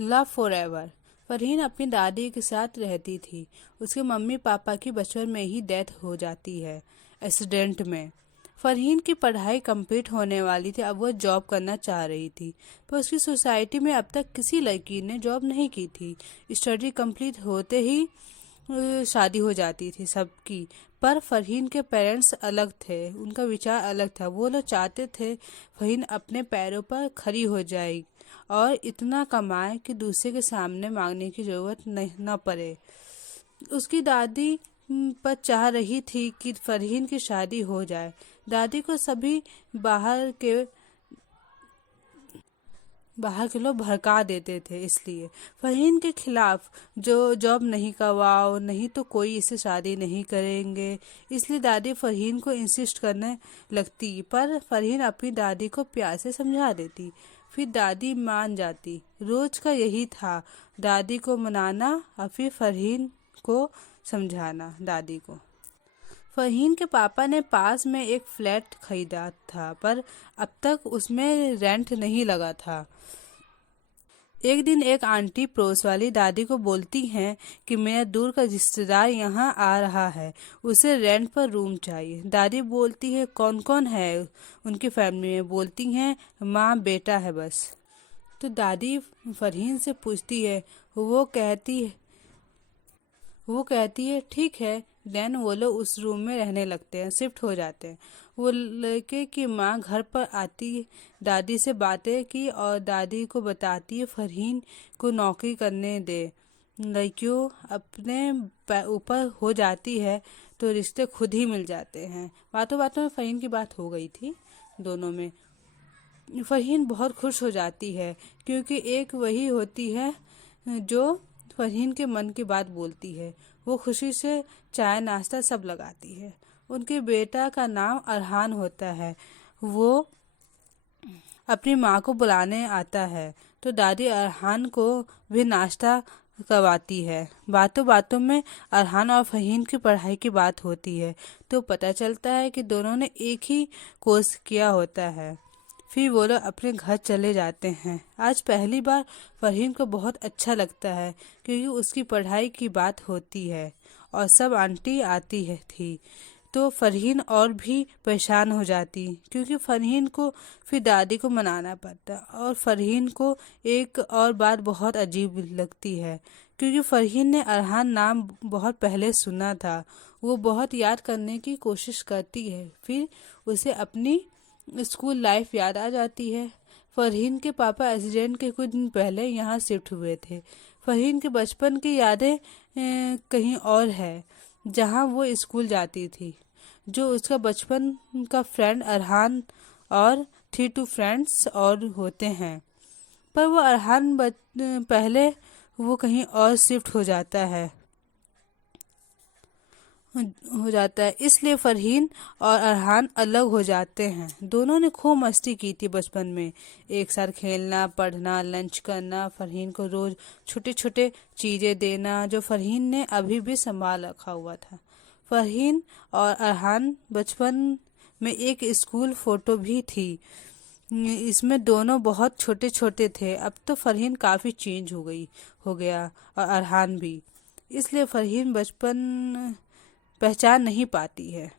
Love for ever. Farheen अपनी दादी के साथ रहती थी। उसके मम्मी पापा की बचपन में ही डेथ हो जाती है एक्सीडेंट में। फरहीन की पढ़ाई कंप्लीट होने वाली थी, अब वह जॉब करना चाह रही थी, पर उसकी सोसाइटी में अब तक किसी लड़की ने जॉब नहीं की थी। स्टडी कंप्लीट होते ही शादी हो जाती थी सबकी। पर फरहीन के पेरेंट्स अलग थे, उनका विचार अलग था। वो लोग चाहते थे फरहीन अपने पैरों पर खड़ी हो जाए और इतना कमाए कि दूसरे के सामने मांगने की जरूरत न पड़े। उसकी दादी पर चाह रही थी कि फरहीन की शादी हो जाए। दादी को सभी बाहर के लोग भड़का देते थे, इसलिए फरहीन के खिलाफ जो जॉब नहीं करवाओ, नहीं तो कोई इससे शादी नहीं करेंगे। इसलिए दादी फरहीन को इंसिस्ट करने लगती, पर फरहीन अपनी दादी को प्यार से समझा देती। फिर दादी मान जाती। रोज का यही था, दादी को मनाना और फिर फरहीन को समझाना दादी को। फरहीन के पापा ने पास में एक फ्लैट खरीदा था, पर अब तक उसमें रेंट नहीं लगा था। एक दिन एक आंटी पड़ोस वाली दादी को बोलती हैं कि मेरा दूर का रिश्तेदार यहाँ आ रहा है, उसे रेंट पर रूम चाहिए। दादी बोलती है कौन कौन है उनकी फैमिली में? बोलती हैं माँ बेटा है बस। तो दादी फरहीन से पूछती है, वो कहती है ठीक है। देन वो लोग उस रूम में रहने लगते हैं, शिफ्ट हो जाते हैं। वो लड़के की माँ घर पर आती, दादी से बातें की और दादी को बताती है फरहीन को नौकरी करने दे। लड़कियों अपने ऊपर हो जाती है तो रिश्ते खुद ही मिल जाते हैं। बातों बातों में फरहीन की बात हो गई थी दोनों में। फरहीन बहुत खुश हो जाती है क्योंकि एक वही होती है जो फरहीन के मन की बात बोलती है। वो खुशी से चाय नाश्ता सब लगाती है। उनके बेटा का अरहान अरहान होता है। वो अपनी माँ को बुलाने आता है तो दादी अरहान को भी नाश्ता करवाती है। बातों बातों में अरहान और फरहीन की पढ़ाई की बात होती है तो पता चलता है कि दोनों ने एक ही कोर्स किया होता है। फिर वो लोग अपने घर चले जाते हैं। आज पहली बार फरहीन को बहुत अच्छा लगता है क्योंकि उसकी पढ़ाई की बात होती है और सब आंटी आती है थी। तो फरहीन और भी परेशान हो जाती क्योंकि फरहीन को फिर दादी को मनाना पड़ता। और फरहीन को एक और बात बहुत अजीब लगती है क्योंकि फरहीन ने अरहान नाम बहुत पहले सुना था। वो बहुत याद करने की कोशिश करती है, फिर उसे अपनी स्कूल लाइफ याद आ जाती है। फरहीन के पापा एक्सीडेंट के कुछ दिन पहले यहाँ शिफ्ट हुए थे। फरहीन के बचपन की यादें कहीं और है जहाँ वो स्कूल जाती थी। जो उसका बचपन का फ्रेंड अरहान और 3 फ्रेंड्स और होते हैं, पर वो अरहान पहले वो कहीं और शिफ्ट हो जाता है इसलिए फरहीन और अरहान अलग हो जाते हैं। दोनों ने खूब मस्ती की थी बचपन में, एक साथ खेलना, पढ़ना, लंच करना, फरहीन को रोज छोटे छोटे चीजें देना जो फरहीन ने अभी भी संभाल रखा हुआ था। फरहीन और अरहान बचपन में एक स्कूल फोटो भी थी। इसमें दोनों बहुत छोटे छोटे थे। अब तो फरहीन काफी चेंज हो गया और अरहान भी, इसलिए फरहीन बचपन पहचान नहीं पाती है।